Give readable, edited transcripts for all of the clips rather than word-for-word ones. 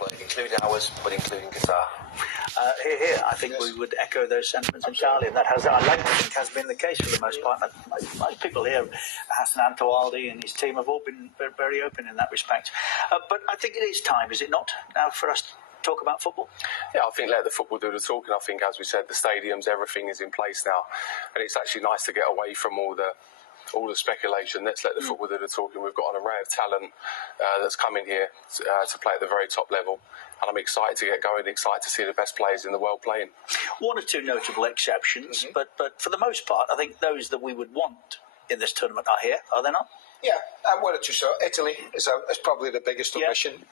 Well, including ours, but including Qatar. Here, I think we would echo those sentiments entirely, and that has, I like to think, has been the case for the most part. Most people here, Hassan Antawaldi and his team, have all been very open in that respect. But I think it is time, is it not, now for us to talk about football? Yeah, I think let the football do the talking. I think, as we said, the stadiums, everything is in place now, and it's actually nice to get away from all the speculation. Let's let the football do the talking. We've got an array of talent that's coming here to play at the very top level, and I'm excited to get going, excited to see the best players in the world playing. One or two notable exceptions, but for the most part, I think those that we would want in this tournament are here, are they not? Yeah, one or two. So Italy is probably the biggest omission.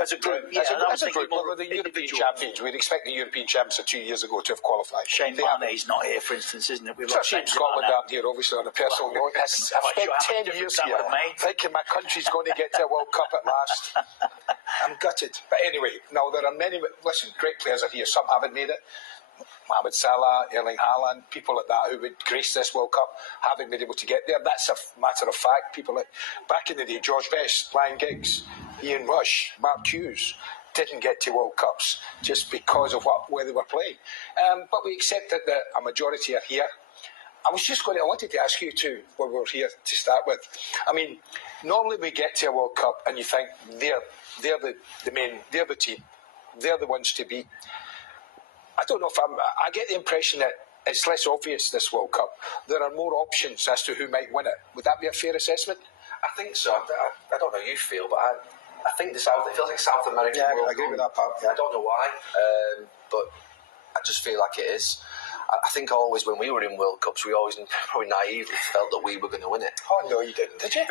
As a group, as a group, the European champions. We'd expect the European champions of 2 years ago to have qualified. Shane Barney's not here, for instance, isn't it? We've got Scotland aren't here, obviously, on a personal note. I've spent 10 years here thinking my country's going to get to a World Cup at last. I'm gutted. But anyway, now there are many, listen, great players are here. Some haven't made it. Mohamed Salah, Erling Haaland, people like that who would grace this World Cup haven't been able to get there. That's a matter of fact. People like, back in the day, George Best, Ryan Giggs, Ian Rush, Mark Hughes didn't get to World Cups just because of where they were playing. But we accepted that a majority are here. I wanted to ask you too, when we were here to start with. I mean, normally we get to a World Cup and you think they're the men, they're the team, they're the ones to beat. I don't know if I get the impression that it's less obvious this World Cup. There are more options as to who might win it. Would that be a fair assessment? I think so. I don't know how you feel, but I think it feels like South American World Cup. I agree with that part. Yeah. I don't know why, but I just feel like it is. I think always when we were in World Cups, we always probably naively felt that we were going to win it. Oh, no, you didn't, did you?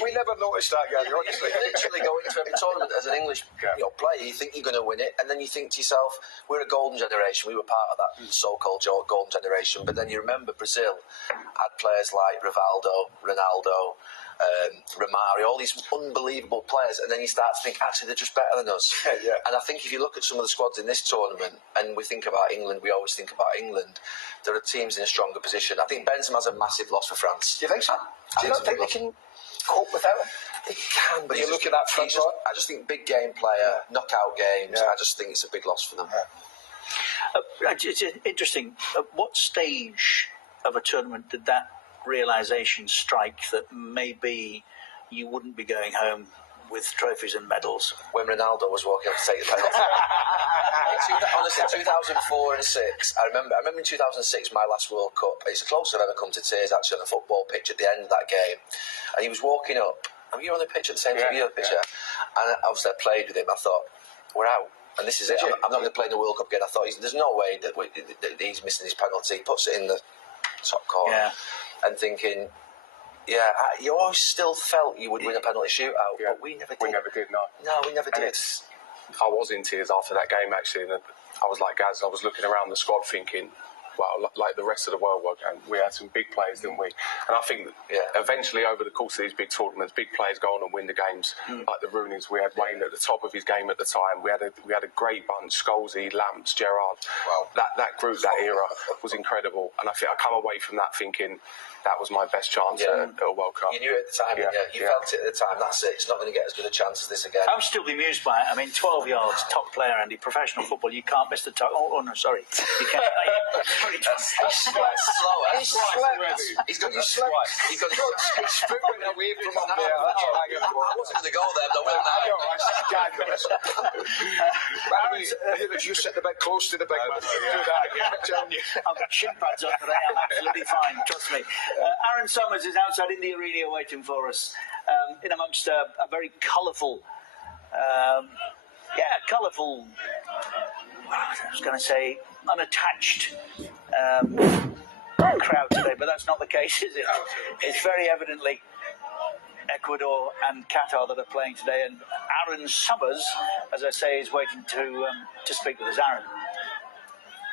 We never noticed that, Gary, honestly. You literally go into every tournament as an English player, you think you're going to win it, and then you think to yourself, we're a golden generation, we were part of that so-called golden generation, but then you remember Brazil had players like Rivaldo, Ronaldo, Romario, all these unbelievable players, and then you start to think, actually, they're just better than us. Yeah. And I think if you look at some of the squads in this tournament, and we think about England, we always think about England, there are teams in a stronger position. I think Benzema's a massive loss for France. Do you think so? Do you not think they can cope without him? They can, but you look at that front row. I just think big game player, knockout games, I just think it's a big loss for them. It's interesting. At what stage of a tournament did that realisation strike that maybe you wouldn't be going home with trophies and medals? When Ronaldo was walking up to take the penalty. Honestly, 2004 and 6. I remember in 2006, my last World Cup. It's the closest I've ever come to tears actually on a football pitch at the end of that game. And he was walking up. And you were on the pitch at the same time, you were on the pitch, And obviously I played with him. I thought, we're out. And this is it. I'm not going to play in the World Cup again. I thought, there's no way that he's missing his penalty. He puts it in the top corner. Yeah. And thinking, you always still felt you would win a penalty shootout, but we never did. We never did, no. No, we never did. I was in tears after that game, actually, and I was like Gaz, I was looking around the squad thinking, well, like the rest of the world, and we had some big players, didn't we? And I think eventually over the course of these big tournaments, big players go on and win the games, like the Rooney's. We had Wayne at the top of his game at the time. We had a great bunch, Scholesy, Lamps, Gerrard. Wow. That group, that era was incredible. And I think I come away from that thinking that was my best chance at a World Cup. You knew it at the time, you felt it at the time, that's it. It's not going to get as good a chance as this again. I'm still bemused by it. I mean, 12 yards, top player, Andy, professional football, you can't miss the top. Oh, no, sorry. You can't. He's slower. He's got his twice. He's got his foot went away from him there. I wasn't going to go there, but I will now. By the way, you sit a bit close to the big man. Do that again, I'm telling you. I've got shin pads on today. I'm absolutely fine, trust me. Aaron Summers is outside in the arena waiting for us, in amongst a very colourful, I was going to say unattached crowd today, but that's not the case, is it? It's very evidently Ecuador and Qatar that are playing today, and Aaron Summers, as I say, is waiting to speak with us. Aaron.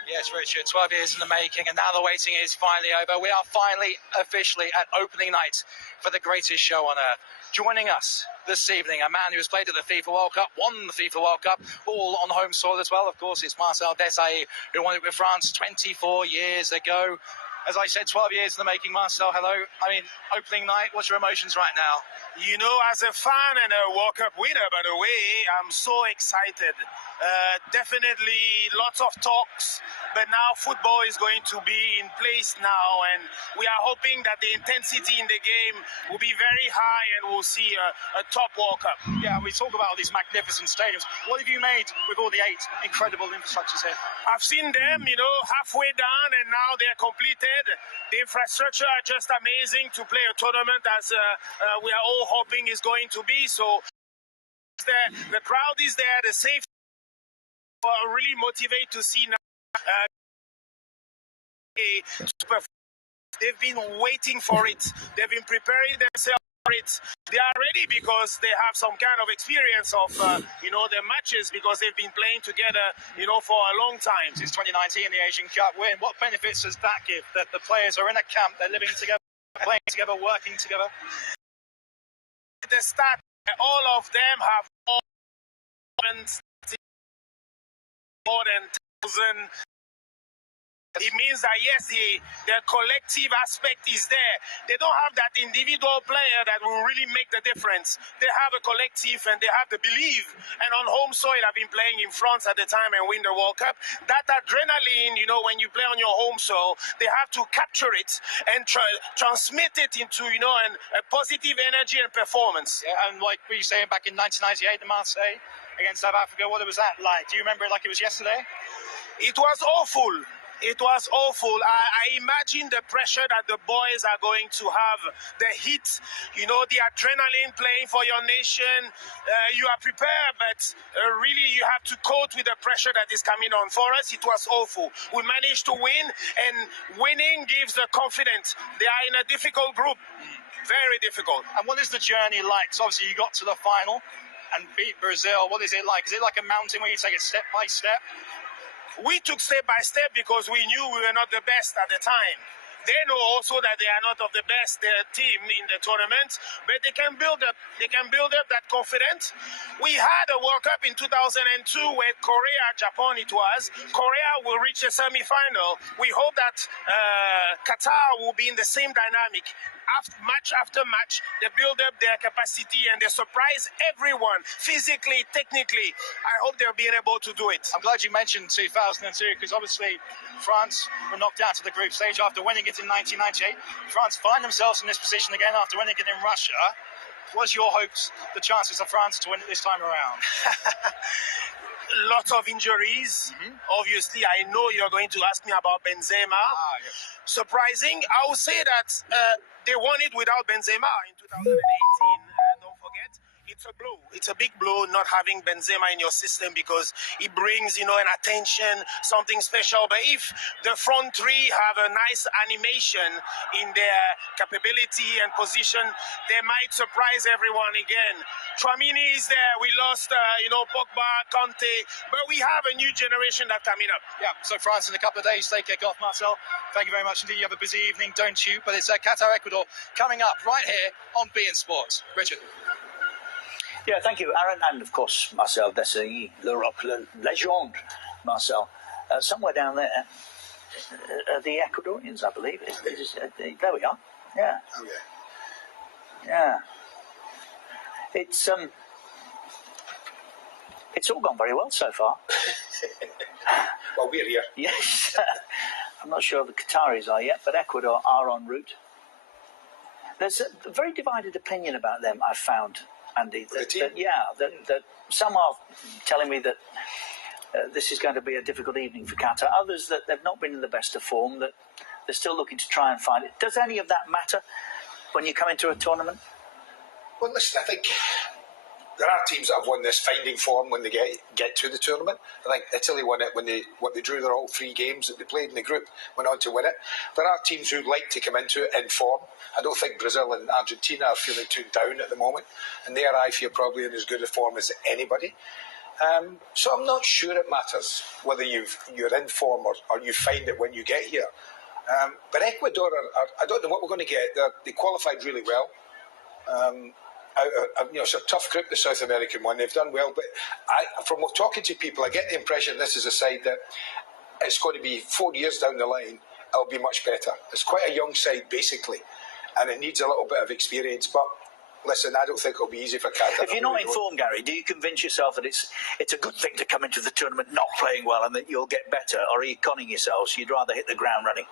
Yes, Richard, 12 years in the making, and now the waiting is finally over. We are finally officially at opening night for the greatest show on earth. Joining us this evening, a man who has played at the FIFA World Cup, won the FIFA World Cup, all on home soil as well. Of course, it's Marcel Desailly, who won it with France 24 years ago. As I said, 12 years in the making. Marcel, hello. I mean, opening night, what's your emotions right now? You know, as a fan and a World Cup winner, by the way, I'm so excited. Definitely lots of talks, but now football is going to be in place now, and we are hoping that the intensity in the game will be very high and we'll see a top World Cup. Yeah, we talk about all these magnificent stadiums. What have you made with all the 8 incredible infrastructures here? I've seen them, you know, halfway done, and now they're completed. The infrastructure are just amazing to play a tournament as we are all hoping is going to be. So the crowd is there, the safety are really motivated to see now. They've been waiting for it. They've been preparing themselves for it. They are ready because they have some kind of experience of, you know, the matches, because they've been playing together, you know, for a long time. Since 2019, the Asian Cup win, what benefits does that give? That the players are in a camp, they're living together, playing together, working together? At the start, all of them have more than 1,000. It means that, yes, the collective aspect is there. They don't have that individual player that will really make the difference. They have a collective and they have the belief. And on home soil, I've been playing in France at the time and win the World Cup. That adrenaline, you know, when you play on your home soil, they have to capture it and transmit it into, you know, a positive energy and performance. Yeah, and like we were saying back in 1998 in Marseille against South Africa, what was that like? Do you remember it like it was yesterday? It was awful. It was awful. I imagine the pressure that the boys are going to have, the heat, you know, the adrenaline playing for your nation. You are prepared, but really you have to cope with the pressure that is coming on. For us, it was awful. We managed to win, and winning gives the confidence. They are in a difficult group, very difficult. And what is the journey like? So obviously you got to the final and beat Brazil. What is it like? Is it like a mountain where you take it step by step? We took step by step because we knew we were not the best at the time. They know also that they are not of the best team in the tournament, but they can build up. They can build up that confidence. We had a World Cup in 2002 where Korea, Japan it was. Korea will reach the semi-final. We hope that Qatar will be in the same dynamic. After match, they build up their capacity and they surprise everyone, physically, technically. I hope they're being able to do it. I'm glad you mentioned 2002, because obviously France were knocked out to the group stage after winning it in 1998. France find themselves in this position again after winning it in Russia. What's your hopes, the chances of France to win it this time around? Lots of injuries. Obviously, I know you're going to ask me about Benzema. Yes. Surprising. I would say that they won it without Benzema in 2018. Don't forget, it's a blow. It's a big blow not having Benzema in your system, because it brings, you know, an attention, something special. But if the front three have a nice animation in their capability and position, they might surprise everyone again. Tchouaméni is there. We lost, you know, Pogba, Kante, but we have a new generation that's coming up. Yeah, so France in a couple of days, they kick off. Marcel, thank you very much indeed. You have a busy evening, don't you? But it's Qatar, Ecuador coming up right here on beIN Sports. Richard. Yeah, thank you, Aaron, and of course, Marcel Desailly, Le Rock, Le Legend, Marcel. Somewhere down there, the Ecuadorians, I believe. There we are. Yeah. Oh, yeah. Yeah. It's all gone very well so far. Well, we're here. Yes. I'm not sure the Qataris are yet, but Ecuador are en route. There's a very divided opinion about them, I've found, Andy. That some are telling me that this is going to be a difficult evening for Qatar. Others that they've not been in the best of form, that they're still looking to try and find it. Does any of that matter when you come into a tournament? Well, listen, I think there are teams that have won this finding form when they get to the tournament. I think Italy won it when they drew their all 3 games that they played in the group, went on to win it. There are teams who like to come into it in form. I don't think Brazil and Argentina are feeling too down at the moment, and they are, I feel, probably in as good a form as anybody. So I'm not sure it matters whether you're in form or you find it when you get here. But Ecuador, I don't know what we're going to get. They qualified really well. It's a tough group, the South American one. They've done well, but from talking to people, I get the impression this is a side that it's going to be 4 years down the line, it'll be much better. It's quite a young side, basically, and it needs a little bit of experience, but listen, I don't think it'll be easy for Qatar. If you're not informed, Gary, do you convince yourself that it's a good thing to come into the tournament not playing well and that you'll get better, or are you conning yourselves? You'd rather hit the ground running?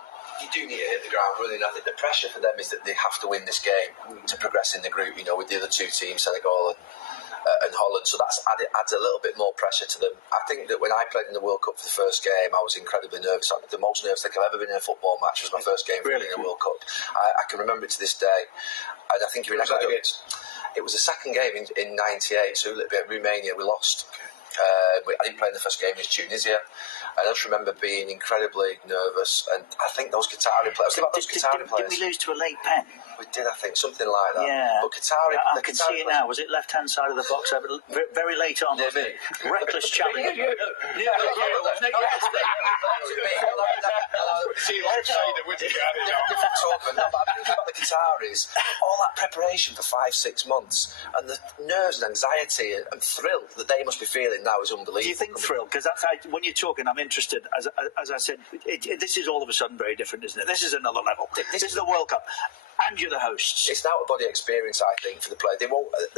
You do need to hit the ground running. I think the pressure for them is that they have to win this game to progress in the group, with the other two teams, Senegal and Holland, so that's adds a little bit more pressure to them. I think that when I played in the World Cup for the first game, I was incredibly nervous. The most nervous I think I've ever been in a football match was my first game in the World Cup. I can remember it to this day, and I think it was the second game in '98, so a little bit Romania. We lost. I didn't play in the first game against Tunisia, and I just remember being incredibly nervous. And I think those Qatari players. Did we lose to a late pen? We did, I think, something like that. Yeah. But Qatari, I can see it now. Was it left-hand side of the box? Very late on. Reckless challenge. See, left-sided, wouldn't you? Different tournament. But I'm thinking about the Qataris. All that preparation for 5-6 months, and the nerves and anxiety and thrill that they must be feeling now is unbelievable. Do you think thrill? Because when you're talking, I'm interested. As I said, this is all of a sudden very different, isn't it? This is another level. This is the World Cup. And you're the hosts. It's an out-of-body experience, I think, for the player. Their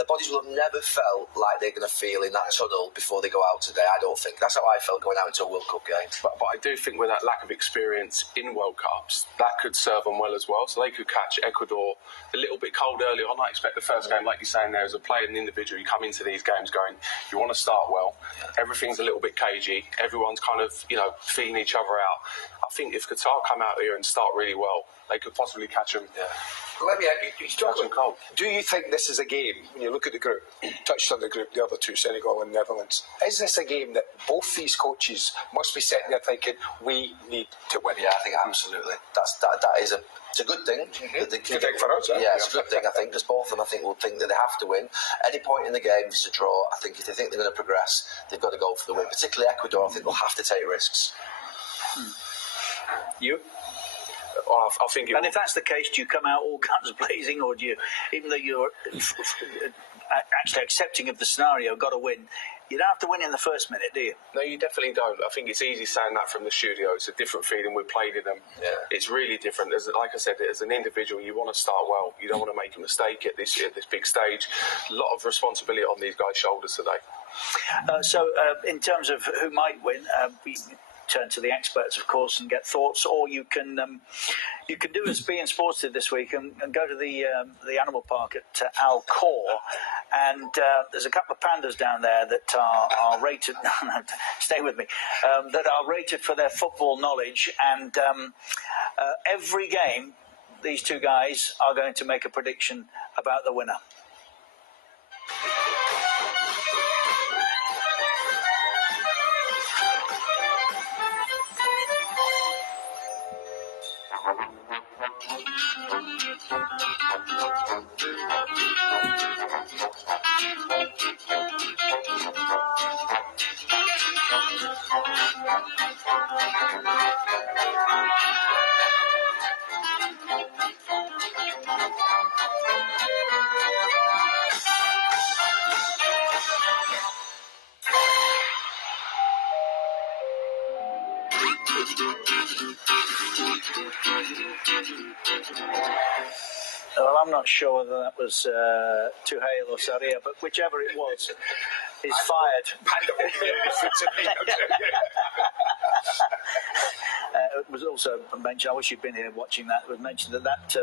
bodies will have never felt like they're going to feel in that tunnel before they go out today, I don't think. That's how I felt going out into a World Cup game. But I do think with that lack of experience in World Cups, that could serve them well as well. So they could catch Ecuador a little bit cold early on. I expect the first game, like you're saying there, as a player and individual, you come into these games going, you want to start well. Everything's a little bit cagey. Everyone's kind of, feeling each other out. I think if Qatar come out here and start really well, they could possibly catch them. Yeah. Let me do you think this is a game, when you look at the group, touched on the group, the other two, Senegal and Netherlands, is this a game that both these coaches must be sitting there thinking, we need to win? Yeah, I think absolutely. It's a good thing. Good thing for us. Yeah, it's a good thing, I think, because both of them, I think, will think that they have to win. Any point in the game, if it's a draw, I think if they think they're going to progress, they've got to go for the win. Particularly Ecuador, I think they'll have to take risks. You? I think and if that's the case, do you come out all guns blazing, or do you, even though you're actually accepting of the scenario, got to win, you don't have to win in the first minute, do you? No, you definitely don't. I think it's easy saying that from the studio. It's a different feeling. We've played in them. Yeah. It's really different. Like I said, as an individual, you want to start well. You don't want to make a mistake at this big stage. A lot of responsibility on these guys' shoulders today. So in terms of who might win, we turn to the experts, of course, and get thoughts, or you can do as beIN Sports did this week and go to the animal park at Al Khor, and there's a couple of pandas down there that are rated. Stay with me. That are rated for their football knowledge, and every game, these two guys are going to make a prediction about the winner. Well, I'm not sure whether that was Tuhail or Saria, but whichever it was, is fired. It was also mentioned, I wish you'd been here watching that, it was mentioned that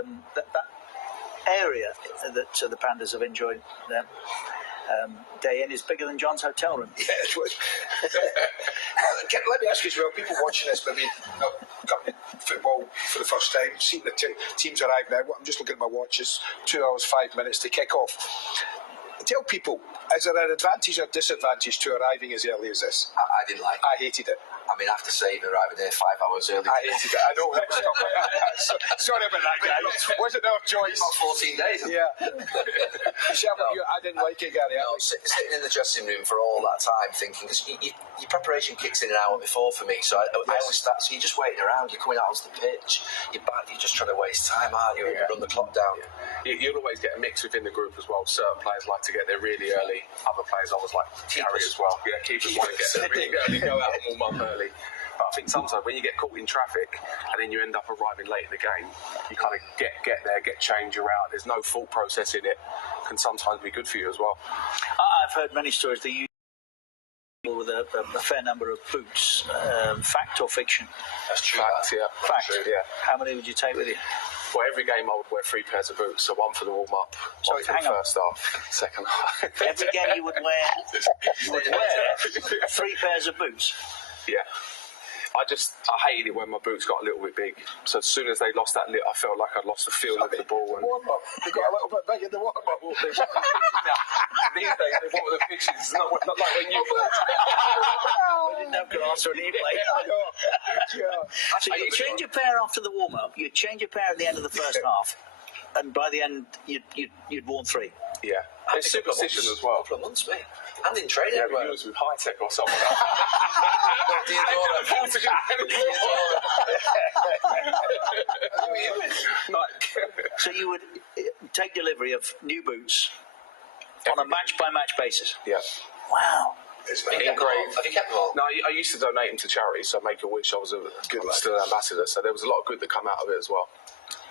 area that the pandas have enjoyed their day in is bigger than John's hotel room. Yeah, it was. Let me ask you as well, people watching this, maybe coming to football for the first time, seeing the teams arrive now. I'm just looking at my watch, it's 2 hours, 5 minutes to kick off. Tell people, is there an advantage or disadvantage to arriving as early as this? I didn't like it. I hated it. I mean, I have to say, even arriving here 5 hours early. I hated it. I know. Sorry about that, guys. Wasn't our choice. About 14 days. Yeah. I didn't like it, Gary. No, sitting in the dressing room for all that time thinking, because your preparation kicks in an hour before for me, so I always start, so you're just waiting around, you're coming out onto the pitch, you're just trying to waste time, aren't you, and run the clock down. Yeah. You'll always get a mix within the group as well. Certain players like to get there really early, other players always like Gary as well. Yeah, keepers want to get there really early, go out and warm up early. But I think sometimes when you get caught in traffic and then you end up arriving late in the game, you kind of get there, get change, you're out. There's no thought process in it. Can sometimes be good for you as well. I've heard many stories that you with a fair number of boots. Fact or fiction? That's true. Fact, yeah. Fact. True, yeah. How many would you take with you? Well, every game I would wear 3 pairs of boots. So one for the warm-up, one for the first half, second half. Every game you would wear 3 pairs of boots? Yeah. I hated it when my boots got a little bit big. So as soon as they lost that I felt like I'd lost the feel of the ball. And they got a little bit big in the warm up. These days they bought the pitches. It's not like when you played. We didn't have grass or any play. So you change your pair after the warm up. You change your pair at the end of the first half, and by the end you'd worn 3. Yeah. It's superstition as well. A couple of months, mate. And in training. Yeah, but you was with high tech or something. So you would take delivery of new boots on a match-by-match basis? Yeah. Wow. Have you kept them all? No, I used to donate them to charities, so Make-A-Wish, I was still an ambassador, so there was a lot of good that come out of it as well.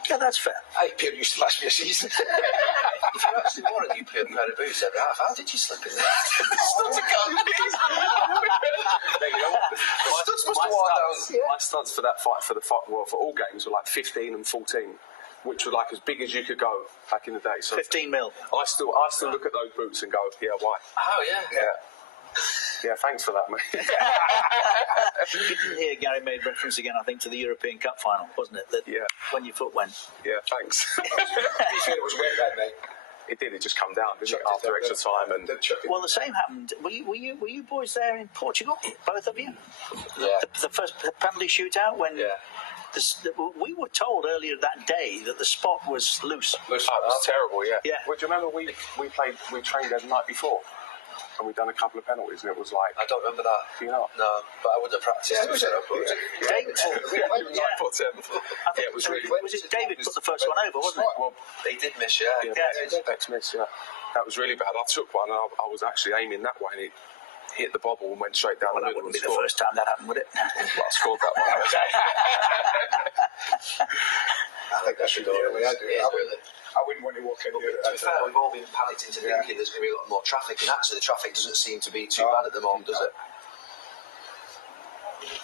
Yeah, that's fair. I pair used to last me a season. If you actually wore a new pair of boots every half, how did you slip in there? My studs for that fight for all games were like 15 and 14, which were like as big as you could go back in the day. So 15 mil. I still look at those boots and go, yeah, why? Oh yeah. Yeah, thanks for that, mate. You didn't hear Gary made reference again, I think, to the European Cup final, wasn't it? That when your foot went. Yeah, thanks. To be fair, it was wet that night. It did. It just come down, didn't it, after extra time. And well, the same happened. Were you boys there in Portugal? Both of you? Yeah. The first penalty shootout when. Yeah. We were told earlier that day that the spot was loose. Oh, it was terrible, yeah. Well, do you remember we trained there the night before? And we'd done a couple of penalties, and it was like... I don't remember that. Do you not? No, but I would have practiced. David, it was really... Was it David put the first one over, wasn't it? Well, they did miss, yeah. Bex missed, yeah. That was really bad. I took one, and I was actually aiming that way, and it hit the bobble and went straight down the That middle. wouldn't be the first time that happened, would it? Well, I scored that one. I think that should be early. I wouldn't want to walk in there. To be fair, we've all been panicked into thinking there's going to be a lot more traffic, and actually the traffic doesn't seem to be too bad at the moment, does it?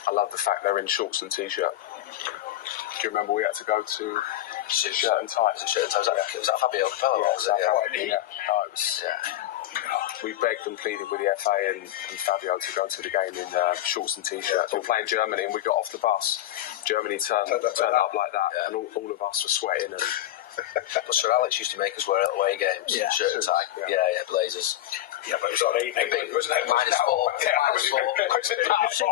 I love the fact they're in shorts and t-shirt. Do you remember we had to go to shirt and tie? Was that Fabio Capello? Yeah. We begged and pleaded with the FA and Fabio to go to the game in shorts and t-shirts. We were playing Germany and we got off the bus. Germany turned up like that, and all of us were sweating. And But Sir Alex used to make us wear it away games, shirt and tie. Yeah, Blazers. Yeah, but it was all right. Wasn't it? -4. You see,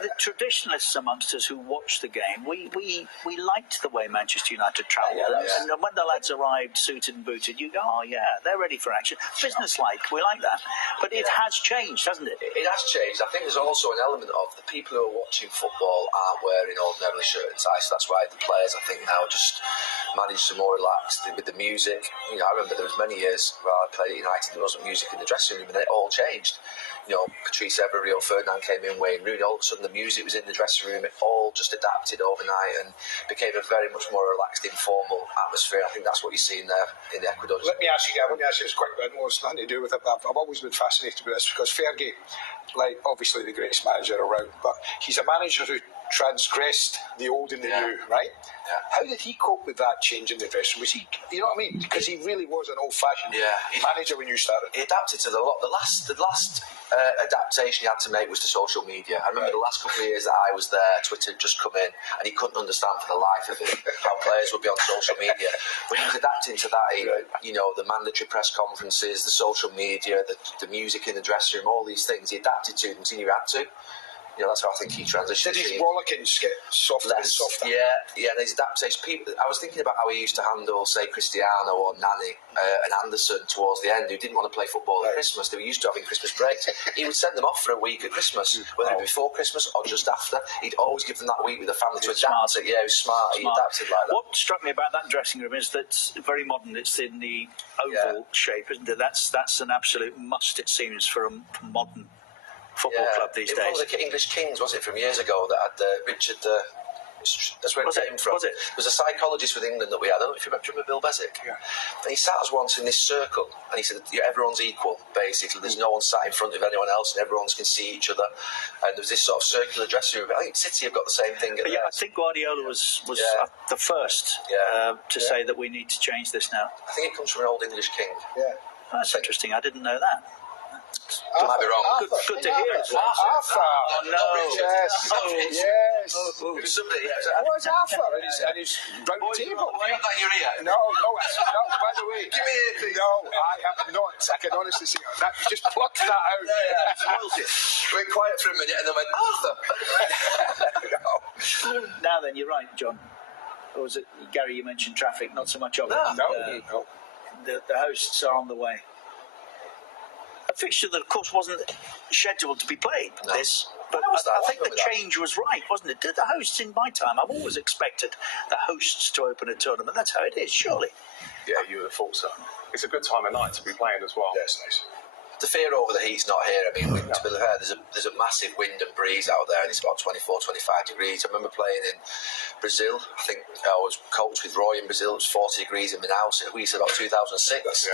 the traditionalists amongst us who watch the game, we liked the way Manchester United travelled. And when the lads arrived suited and booted, you go, oh yeah, they're ready for action. Business-like, we like that. But it has changed, hasn't it? It has changed. I think there's also an element of the people who are watching football aren't wearing ordinarily shirt and tie, so that's why the players, I think, now just manage to more relaxed with the music. You know, I remember there was many years where I played at United, there wasn't music in the dressing room, and it all changed. You know, Patrice Evra, Rio Ferdinand came in, Wayne Rooney, all of a sudden the music was in the dressing room. It all just adapted overnight and became a very much more relaxed, informal atmosphere. I think that's what you're seeing there in the Ecuador. Let me ask you this quick, but it's nothing to do with it. I've always been fascinated with this because Fergie, like obviously the greatest manager around, but he's a manager who transgressed the old and the new, right? Yeah. How did he cope with that change in the dressing room? Was he, you know what I mean? Because he really was an old-fashioned manager when you started. He adapted to the lot. The last adaptation he had to make was to social media. I remember the last couple of years that I was there, Twitter had just come in, and he couldn't understand for the life of him how players would be on social media. When he was adapting to that, you know, the mandatory press conferences, the social media, the music in the dressing room, all these things, he adapted to them because he knew he had to. You know, that's how I think he transitioned. Did his rollickings get softer and softer? Yeah, and his adaptation. I was thinking about how he used to handle, say, Cristiano or Nani and Anderson towards the end, who didn't want to play football at Christmas. They were used to having Christmas breaks. He would send them off for a week at Christmas, whether it be before Christmas or just after. He'd always give them that week with the family to adapt to. Yeah, he was smart. He adapted like that. What struck me about that dressing room is that it's very modern. It's in the oval shape, isn't it? That's an absolute must, it seems, for a modern football club these it days. was one of the English Kings, was it, from years ago that had Richard... that's where it came from. Was it? There was a psychologist with England that we had. I don't know if you remember Bill Beswick. Yeah. And he sat us once in this circle and he said, everyone's equal, basically. There's no one sat in front of anyone else and everyone can see each other. And there was this sort of circular dressing room. I think City have got the same thing. I think Guardiola was the first to say that we need to change this now. I think it comes from an old English king. Yeah. That's interesting. I didn't know that. I might be wrong. Good to hear. Arthur. Oh, no. Yes. Yes. Somebody, Where's Arthur? And he's round the table. Why not that your ear? No, by the way. Give me the earpiece. No, I have not. I can honestly say that. Just pluck that out. Went quiet for a minute and then went, Arthur. No. Now then, you're right, John. Or was it Gary? You mentioned traffic. Not so much of it. No. The hosts are on the way. A fixture that, of course, wasn't scheduled to be played. No. This, but I think the change was right, wasn't it? Did the hosts in my time? I've always expected the hosts to open a tournament. That's how it is, surely. Yeah, you would have thought so. It's a good time of night to be playing as well. Yeah, it's nice. The fear over the heat's not here. I mean, to be fair, there's a massive wind and breeze out there, and it's about 24, 25 degrees. I remember playing in Brazil. I think I was coached with Roy in Brazil. It was 40 degrees in Manaus. We said about 2006.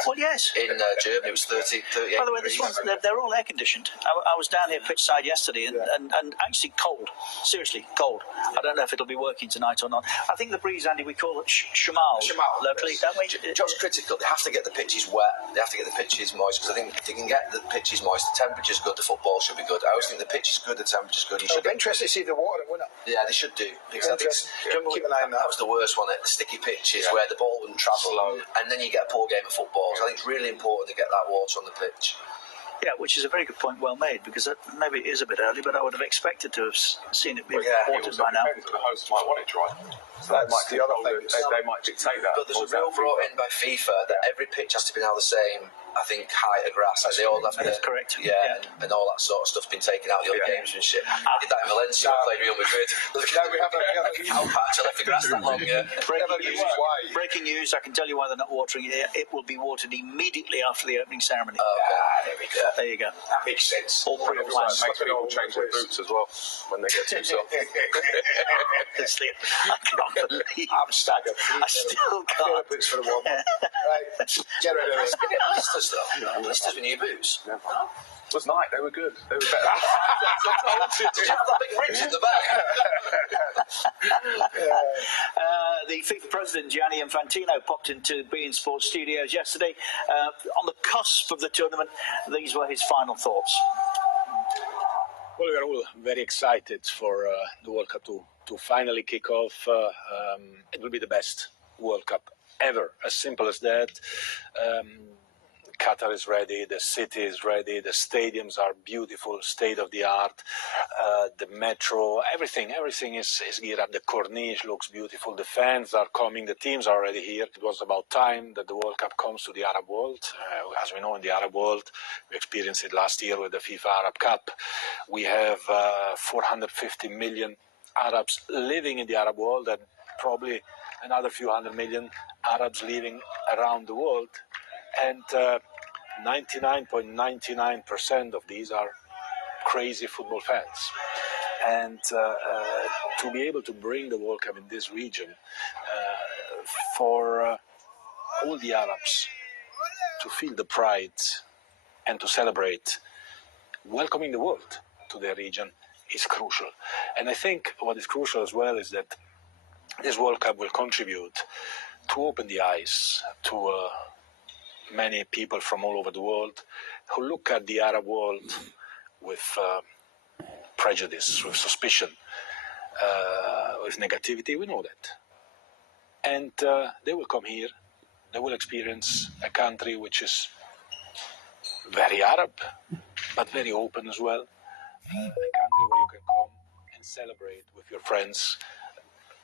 Well, yes. In Germany, it was 38 By the way, degrees. they're all air conditioned. I was down here pitchside yesterday and actually cold. Seriously, cold. I don't know if it'll be working tonight or not. I think the breeze, Andy, we call it shamal locally, don't we? Just critical. They have to get the pitches wet. They have to get the pitches moist, because I think if they can get the pitches moist, the temperature's good, the football should be good. I always think the pitch is good, the temperature's good. It'll be interesting to see the water, wouldn't it? Yeah, they should do. Because I think, Keep an eye on that. that was the worst one, the sticky pitches where the ball wouldn't travel, and then you get a poor game of football. So I think it's really important to get that water on the pitch. Yeah, which is a very good point, well made, because maybe it is a bit early, but I would have expected to have seen it be watered by now. The host might want it dry. So That's the other thing. They might dictate that. But there's a rule brought in by FIFA that every pitch has to be now the same, I think, height of grass. They all have That's correct. Yeah, and all that sort of stuff's been taken out of the other games and shit. I did that in Valencia, I played Real Madrid. Now we have a cow patch, I left the grass that long, Breaking news, I can tell you why they're not watering it. It will be watered immediately after the opening ceremony. There we go. There you go. That makes sense. All pre-planned. Makes people change their boots as well when they get too soft. Honestly, I can't believe I'm staggered. I still can't. Boots for the warm up. Right. Get rid of this. Blisters, though. Blisters with new boots. It was nice. They were good. They were better. Did you have that big ridge in the back? The FIFA president, Gianni Infantino, popped into beIN Sports Studios yesterday. On the cusp of the tournament, these were his final thoughts. Well, we are all very excited for the World Cup to finally kick off. It will be the best World Cup ever, as simple as that. Qatar is ready, the city is ready, the stadiums are beautiful, state of the art, the metro, everything is geared up. The Corniche looks beautiful, the fans are coming, the teams are already here. It was about time that the World Cup comes to the Arab world. As we know, in the Arab world, we experienced it last year with the FIFA Arab Cup. We have 450 million Arabs living in the Arab world, and probably another few 100 million Arabs living around the world. And 99.99% of these are crazy football fans. And to be able to bring the World Cup in this region for all the Arabs to feel the pride and to celebrate welcoming the world to their region is crucial. And I think what is crucial as well is that this World Cup will contribute to open the eyes to many people from all over the world who look at the Arab world with prejudice, with suspicion, with negativity. We know that. And they will come here, they will experience a country which is very Arab, but very open as well. A country where you can come and celebrate with your friends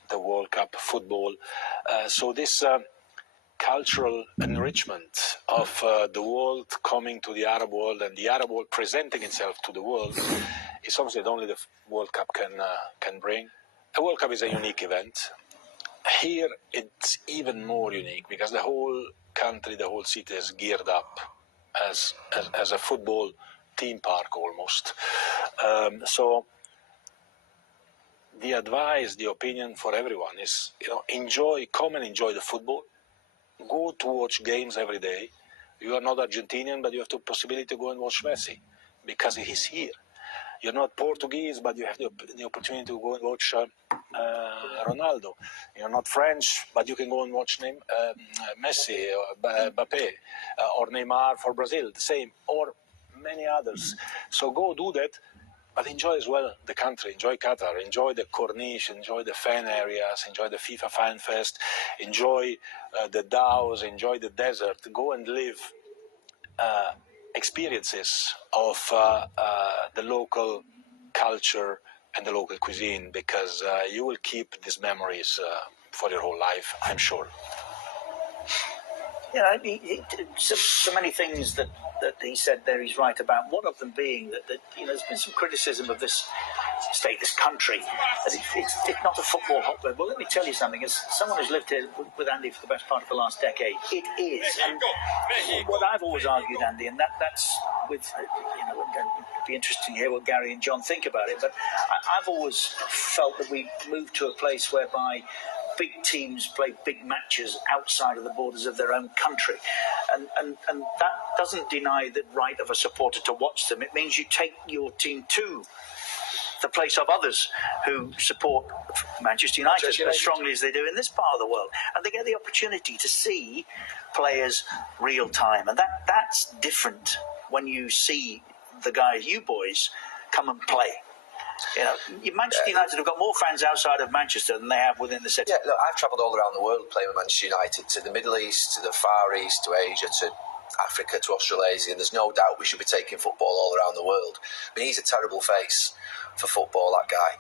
the World Cup football. So this cultural enrichment of the world coming to the Arab world and the Arab world presenting itself to the world is something that only the World Cup can bring. A World Cup is a unique event. Here it's even more unique because the whole country, the whole city is geared up as a football theme park almost. So the advice, the opinion for everyone is, come and enjoy the football. Go to watch games every day. You are not Argentinian, but you have the possibility to go and watch Messi because he's here. You're not Portuguese, but you have the opportunity to go and watch Ronaldo. You're not French, but you can go and watch Messi, or Mbappe, or Neymar for Brazil, the same, or many others. So go do that, but enjoy as well the country, enjoy Qatar, enjoy the Corniche, enjoy the fan areas, enjoy the FIFA Fan Fest, enjoy the DAOs, enjoy the desert. Go and live experiences of the local culture and the local cuisine, because you will keep these memories for your whole life, I'm sure. Yeah, so many things that he said there he's right about. One of them being that there's been some criticism of this state, this country, that it's not a football hotbed. Well, let me tell you something. As someone who's lived here with Andy for the best part of the last decade, it is. And what I've always argued, Andy, and that's with, it'd be interesting to hear what Gary and John think about it, but I've always felt that we moved to a place whereby big teams play big matches outside of the borders of their own country, and that doesn't deny the right of a supporter to watch them. It means you take your team to the place of others who support Manchester United as strongly as they do in this part of the world, and they get the opportunity to see players real time, and that's different when you see the guys, you boys, come and play. Manchester United have got more fans outside of Manchester than they have within the city. Yeah, look, I've travelled all around the world playing with Manchester United, to the Middle East, to the Far East, to Asia, to Africa, to Australasia, and there's no doubt we should be taking football all around the world. I mean, he's a terrible face for football, that guy.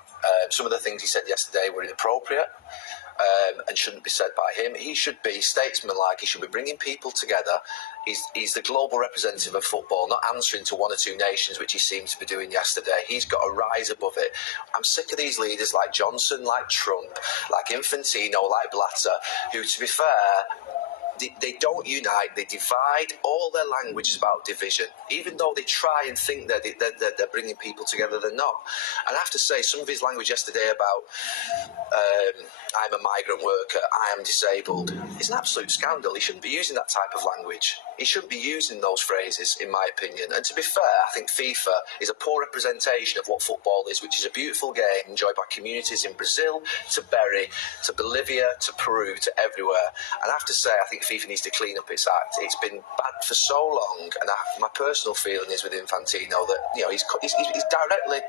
Some of the things he said yesterday were inappropriate and shouldn't be said by him. He should be statesman-like. He should be bringing people together. He's the global representative of football, not answering to one or two nations, which he seemed to be doing yesterday. He's got to rise above it. I'm sick of these leaders like Johnson, like Trump, like Infantino, like Blatter, who, to be fair, they don't unite. They divide. All their language is about division. Even though they try and think that they're bringing people together, they're not. And I have to say, some of his language yesterday about I'm a migrant worker, I am disabled, is an absolute scandal. He shouldn't be using that type of language. He shouldn't be using those phrases, in my opinion. And to be fair, I think FIFA is a poor representation of what football is, which is a beautiful game enjoyed by communities in Brazil, to Bury, to Bolivia, to Peru, to everywhere. And I have to say, I think FIFA needs to clean up its act. It's been bad for so long, and my personal feeling is with Infantino that he's directly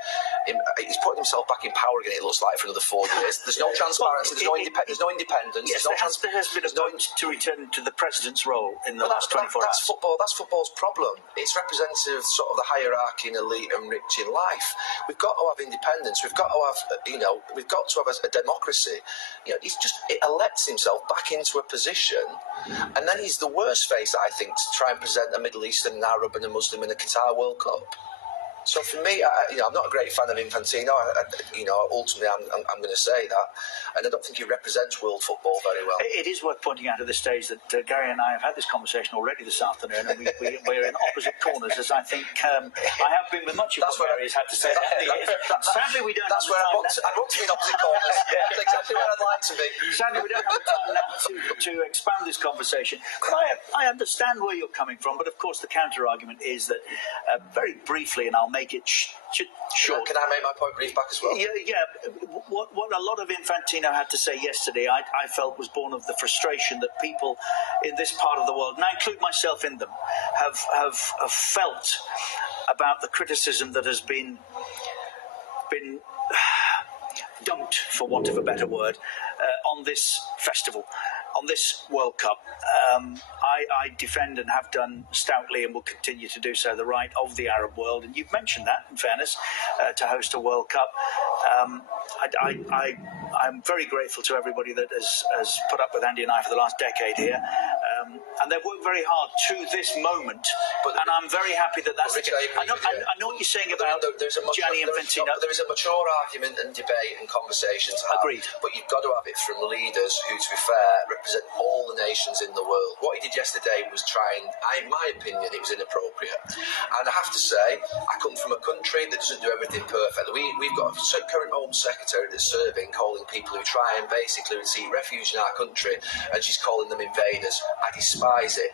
he's putting himself back in power again. It looks like for another 4 years. There's no transparency. There's no independence. Yes, there has been a vote to return to the president's role in the last 24 hours. That's football. That's football's problem. It's representative of sort of the hierarchy and elite and rich in life. We've got to have independence. We've got to have we've got to have a democracy. It elects himself back into a position, and then he's the worst face, I think, to try and present a Middle Eastern, an Arab, and a Muslim in a Qatar World Cup. So for me, I'm not a great fan of Infantino. Ultimately, I'm going to say that, and I don't think he represents world football very well. It is worth pointing out at this stage that Gary and I have had this conversation already this afternoon, and we're in opposite corners. As I think I have been with much of what Gary has had to say. Sadly, we don't. That's where I want to be in opposite corners. That's exactly where I'd like to be. Sadly, we don't have the time now to expand this conversation. But I understand where you're coming from, but of course the counter argument is that very briefly, and I'll make it short. Can I make my point brief back as well? Yeah. What a lot of Infantino had to say yesterday, I felt was born of the frustration that people in this part of the world, and I include myself in them, have felt about the criticism that has been dumped, for want of a better word, on this festival, on this World Cup. I defend and have done stoutly and will continue to do so the right of the Arab world, and you've mentioned that, in fairness, to host a World Cup. I'm very grateful to everybody that has put up with Andy and I for the last decade here. And they've worked very hard to this moment, and I'm very happy that that's the case. I know what you're saying about Gianni Infantino. There is a mature argument and debate and conversation to have. Agreed. But you've got to have it from leaders who, to be fair, represent all the nations in the world. What he did yesterday was in my opinion, it was inappropriate. And I have to say, I come from a country that doesn't do everything perfectly. We've got a current Home Secretary that's serving, calling people who try and basically receive refuge in our country, and she's calling them invaders. I despise it.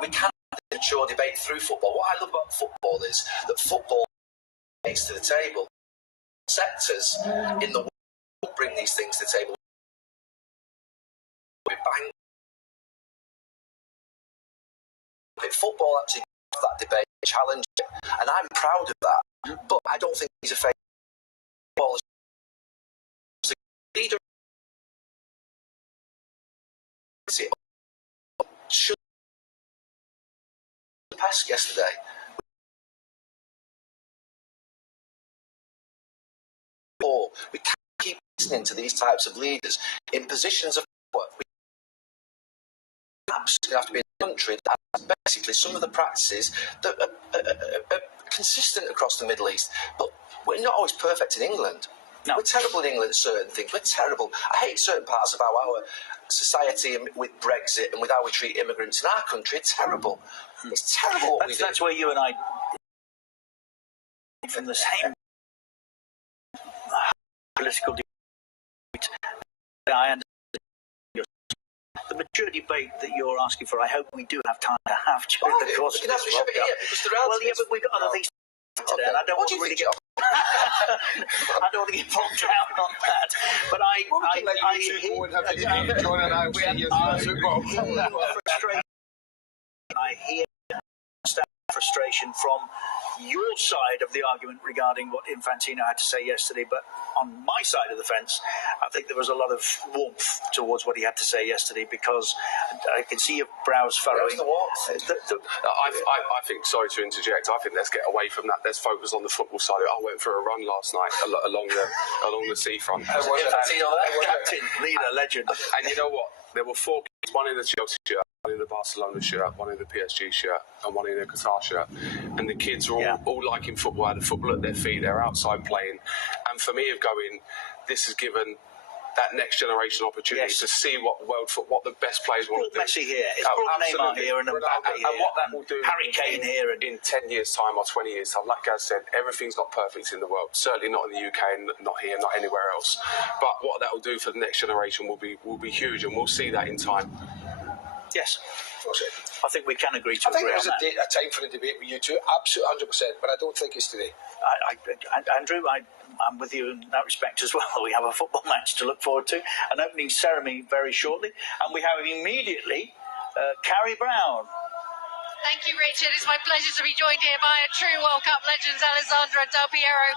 We can't have a mature debate through football. What I love about football is that football brings to the table. Sectors in the world bring these things to the table. We bang. Football actually gives that debate, challenge it, and I'm proud of that. But I don't think he's a fake footballer. Leader should pass yesterday. Or we can't keep listening to these types of leaders in positions of power. We absolutely have to be in a country that has basically some of the practices that are consistent across the Middle East. But we're not always perfect in England. No. We're terrible in England at certain things. We're terrible. I hate certain parts of our society with Brexit and with how we treat immigrants in our country. It's terrible. It's terrible what we do. That's where you and I from the same political debate. I understand the mature debate that you're asking for. I hope we do have time to have during the course of this World Cup. Well, yeah, but we've got other things today, and I don't want to really get. I don't want to get bogged down on that, but I hear frustration from your side of the argument regarding what Infantino had to say yesterday, but on my side of the fence, I think there was a lot of warmth towards what he had to say yesterday, because I can see your brows furrowing. I think, sorry to interject, I think let's get away from that. Let's focus on the football side. I went for a run last night along the seafront. Captain, leader, legend. And you know what? There were 4 kids, one in the Chelsea shirt, one in the Barcelona shirt, one in the PSG shirt, and one in the Qatar shirt. And the kids were all liking football, had the football at their feet, they're outside playing. And for me, this has given that next generation opportunity to see what the best players want to do. Messi here, it's brought Neymar here, and Mbappe here, and what that will do Harry Kane here. And in 10 years' time or 20 years' time, like I said, everything's not perfect in the world. Certainly not in the UK, and not here, not anywhere else. But what that will do for the next generation will be huge, and we'll see that in time. Yes. I think we can agree to agree on that. I think there's a time for a debate with you two, absolutely 100%, but I don't think it's today. Andrew, I'm with you in that respect as well. We have a football match to look forward to, an opening ceremony very shortly, and we have immediately Carrie Brown. Thank you, Richard. It's my pleasure to be joined here by a true World Cup legend, Alessandro Del Piero.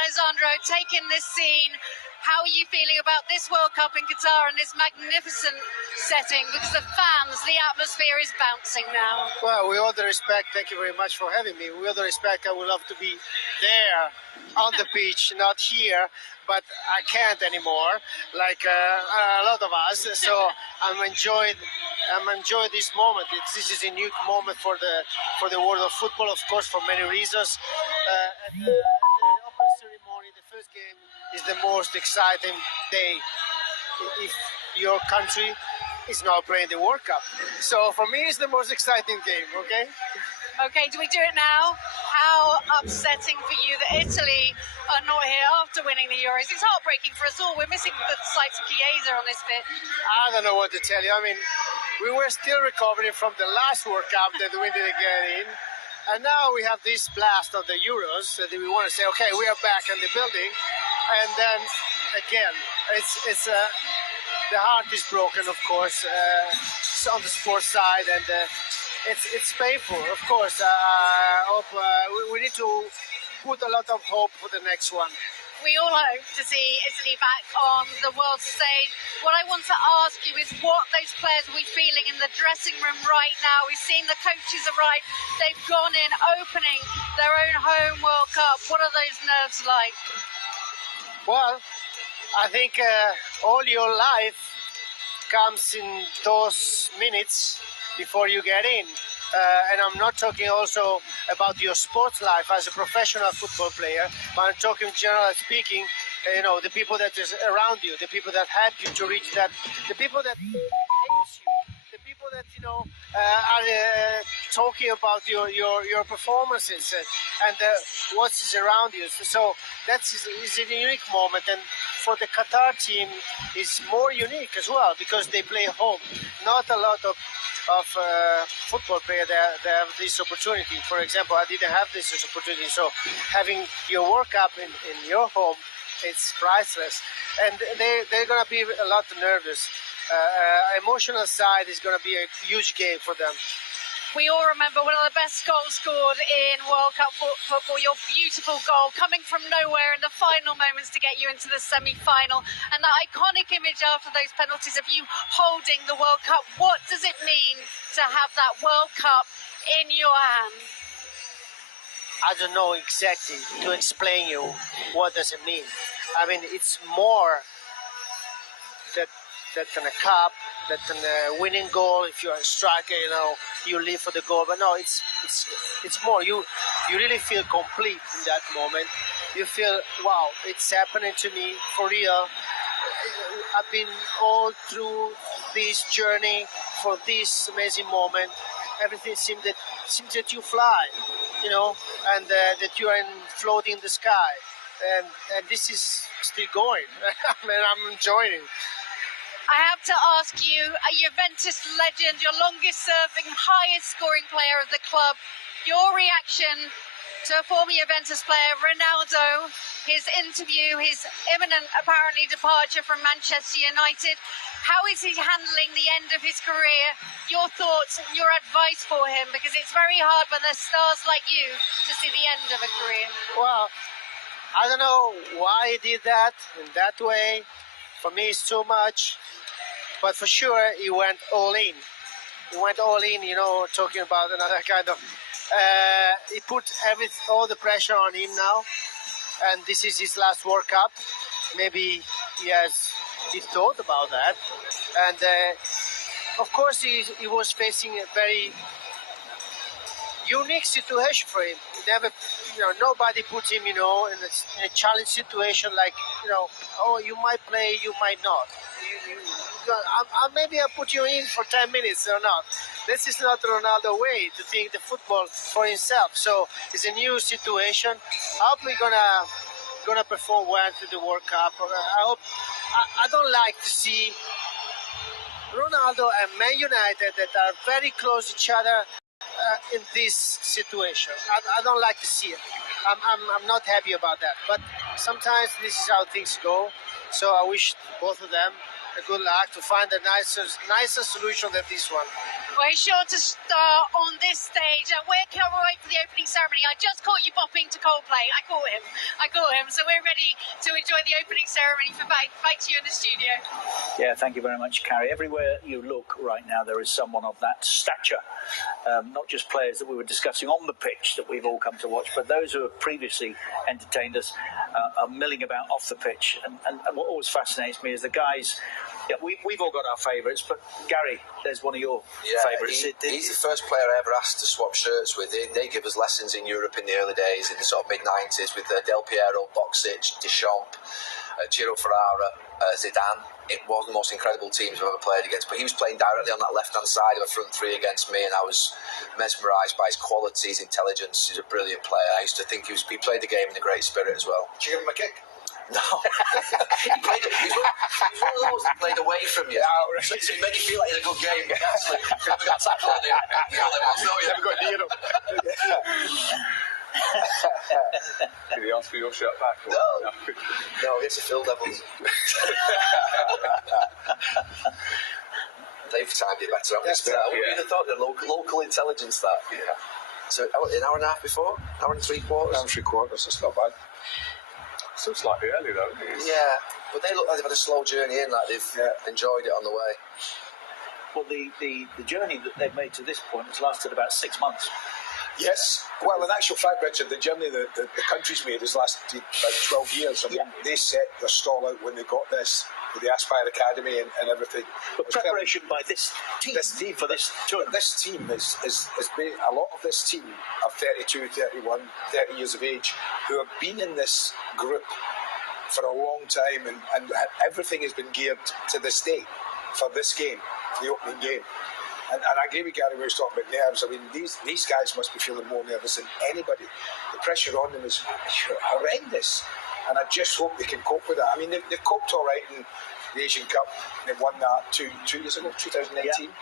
Alessandro, taking this scene, how are you feeling about this World Cup in Qatar and this magnificent setting? Because the fans, the atmosphere is bouncing now. Well, with all the respect, thank you very much for having me. With all the respect, I would love to be there on the beach, not here, but I can't anymore, like a lot of us. So I'm enjoying this moment. This is a unique moment for the world of football, of course, for many reasons. And the opening ceremony, the first game, is the most exciting day if your country is not playing the World Cup. So for me, it's the most exciting game, okay? Okay, do we do it now? How upsetting for you that Italy are not here after winning the Euros. It's heartbreaking for us all. We're missing the sights of Chiesa on this pitch. I don't know what to tell you. I mean, we were still recovering from the last World Cup that we didn't get in. And now we have this blast of the Euros that we want to say, okay, we are back in the building. And then again, it's the heart is broken, of course, on the sports side, and it's painful, of course. I hope we need to put a lot of hope for the next one. We all hope to see Italy back on the world stage. What I want to ask you is what those players will be feeling in the dressing room right now. We've seen the coaches arrive. They've gone in, opening their own home World Cup. What are those nerves like? Well, I think all your life comes in those minutes before you get in. And I'm not talking also about your sports life as a professional football player, but I'm talking generally speaking, the people that is around you, the people that help you to reach that, the people that hate you, the people that, are talking about your performances and what is around you. So that is a unique moment. And for the Qatar team, is more unique as well because they play home. Not a lot of football players that have this opportunity. For example, I didn't have this opportunity, so having your World Cup in your home, it's priceless. And they're going to be a lot nervous. Emotional side is going to be a huge game for them. We all remember one of the best goals scored in World Cup football, your beautiful goal coming from nowhere in the final moments to get you into the semi-final. And that iconic image after those penalties of you holding the World Cup. What does it mean to have that World Cup in your hand? I don't know exactly to explain you what does it mean. I mean, it's more than a cup, than a winning goal. If you're a striker, you live for the goal. But no, it's more. You really feel complete in that moment. You feel, wow, it's happening to me for real. I've been all through this journey for this amazing moment. Everything seems that you fly, and that you are floating in the sky. And this is still going. I mean, I'm enjoying it. I have to ask you, a Juventus legend, your longest-serving, highest-scoring player of the club, your reaction to a former Juventus player, Ronaldo, his interview, his imminent, apparently, departure from Manchester United. How is he handling the end of his career? Your thoughts and your advice for him, because it's very hard when there's stars like you to see the end of a career. Well, I don't know why he did that in that way. For me, it's too much. But for sure, he went all in. He went all in, talking about another kind of... he put all the pressure on him now. And this is his last World Cup. Maybe he thought about that. And of course, he was facing a very unique situation for him. He never, nobody put him, in a challenge situation like, oh, you might play, you might not. Maybe I'll put you in for 10 minutes or not. This is not Ronaldo way to think the football for himself. So it's a new situation. I hope we're gonna perform well to the World Cup. I don't like to see Ronaldo and Man United that are very close to each other in this situation. I don't like to see it. I'm not happy about that. But sometimes this is how things go. So I wish both of them a good luck to find a nicer solution than this one. Well, he's sure to start on this stage. We can't wait for the opening ceremony. I just caught you bopping to Coldplay. I caught him. So we're ready to enjoy the opening ceremony for back to you in the studio. Yeah, thank you very much, Carrie. Everywhere you look right now, there is someone of that stature. Not just players that we were discussing on the pitch that we've all come to watch, but those who have previously entertained us are milling about off the pitch. And what always fascinates me is the guys. Yeah, we've all got our favourites, but Gary, there's one of your favourites. He's the first player I ever asked to swap shirts with. They give us lessons in Europe in the early days, in the sort of mid-90s, with Del Piero, Boksic, Deschamps, Ciro Ferrara, Zidane. It was the most incredible teams I've ever played against, but he was playing directly on that left-hand side of a front three against me, and I was mesmerised by his quality, his intelligence. He's a brilliant player. I used to think he played the game in a great spirit as well. Did you give him a kick? No, he was one of those that played away from you. No, so he made you feel like it was a good game, but actually, we got tackled on him. Never got near him. Did he ask for your shirt back? Or? No, it's a Phil Devils. They've timed it better, haven't they? You'd have thought the local intelligence that. Yeah. So, an hour and a half before? Hour and 3/4? Hour and 3/4, that's not bad. Still slightly early though. Yeah, but they look like they've had a slow journey in, like they've enjoyed it on the way. Well, the journey that they've made to this point has lasted about 6 months. Yes. Well, in actual fact, Richard, the journey the country's made has lasted about 12 years. I mean, they set their stall out when they got this, with the Aspire Academy and everything. But preparation by this team for this tournament. This team is a lot of this team are 32, 31, 30 years of age who have been in this group for a long time, and everything has been geared to this day for this game, for the opening game. And I agree with Gary when he was talking about nerves. I mean, these guys must be feeling more nervous than anybody. The pressure on them is horrendous. And I just hope they can cope with that. I mean, they've coped all right in the Asian Cup. They won that 2 years ago, 2018. Yeah.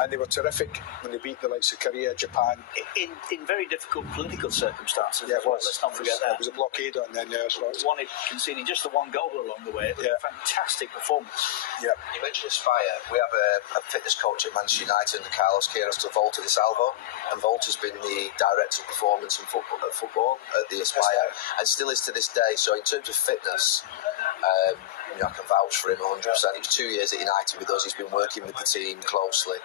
And they were terrific when they beat the likes of Korea, Japan. In very difficult political circumstances. Yeah, it was. Let's not forget that. There was a blockade on then, yeah, as well. Conceding just the one goal along the way. It was a fantastic performance. Yeah. You mentioned Aspire. We have a fitness coach at Manchester United under Carlos Queiroz, Volta de Salvo. And Volta's been the director of performance and football at the Aspire, and still is to this day. So in terms of fitness, I can vouch for him 100%. He was 2 years at United with us. He's been working with the team closely.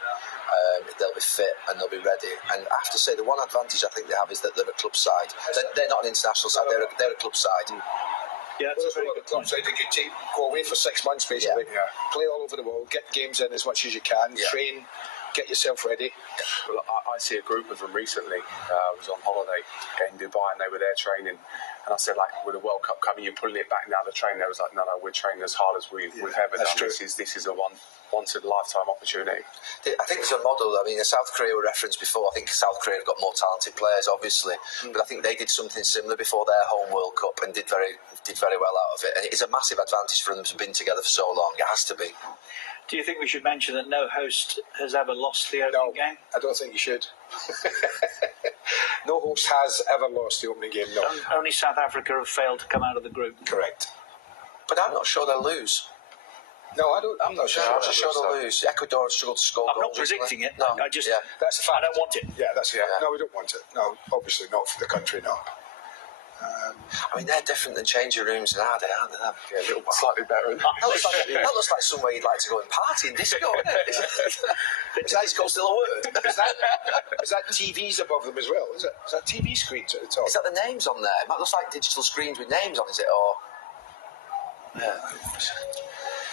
They'll be fit and they'll be ready. And I have to say, the one advantage I think they have is that they're a club side. They're not an international side. They're a club side. Yeah, it's a very good club side. They can go away for 6 months basically. Yeah. Play all over the world. Get games in as much as you can. Yeah. Train. Get yourself ready. Well, I see a group of them recently. I was on holiday in Dubai and they were there training. And I said, like, with the World Cup coming, you're pulling it back now. The trainer was like, no, we're training as hard as we've ever done. This is a once-in-a-lifetime opportunity. I think there's a model. I mean, South Korea were referenced before. I think South Korea have got more talented players, obviously. But I think they did something similar before their home World Cup and did very well out of it. And it is a massive advantage for them to have been together for so long. It has to be. Do you think we should mention that no host has ever lost the opening game? I don't think you should. No host has ever lost the opening game, no. Only South Africa have failed to come out of the group. Correct. But I'm not sure they'll lose. No, I'm not sure. I'm not sure they'll lose. Ecuador have struggled to score I'm goals. not predicting it. No, that's a fact. I don't want it. Yeah, that's it. No, we don't want it. No, obviously not for the country, no. I mean, they're different than changing rooms and aren't they? Yeah, a little slightly better. That looks like somewhere you'd like to go and party and disco, isn't it? Is disco still a word? Is that TVs above them as well? Is that TV screens at the top? Is that the names on there? That looks like digital screens with names on, is it? Or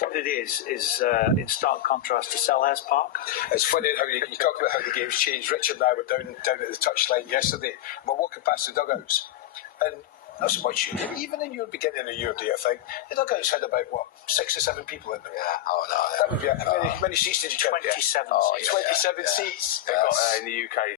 what it is in stark contrast to Selhurst Park. It's funny how you talk about how the game's changed. Richard and I were down at the touchline yesterday. We're walking past the dugouts. And not so much you, even in your beginning of your day, I think, the dugouts had about, 6 or 7 people in them. Yeah, oh no. That would be how many seats did you count? 27 seats. 27 seats. They've got in the UK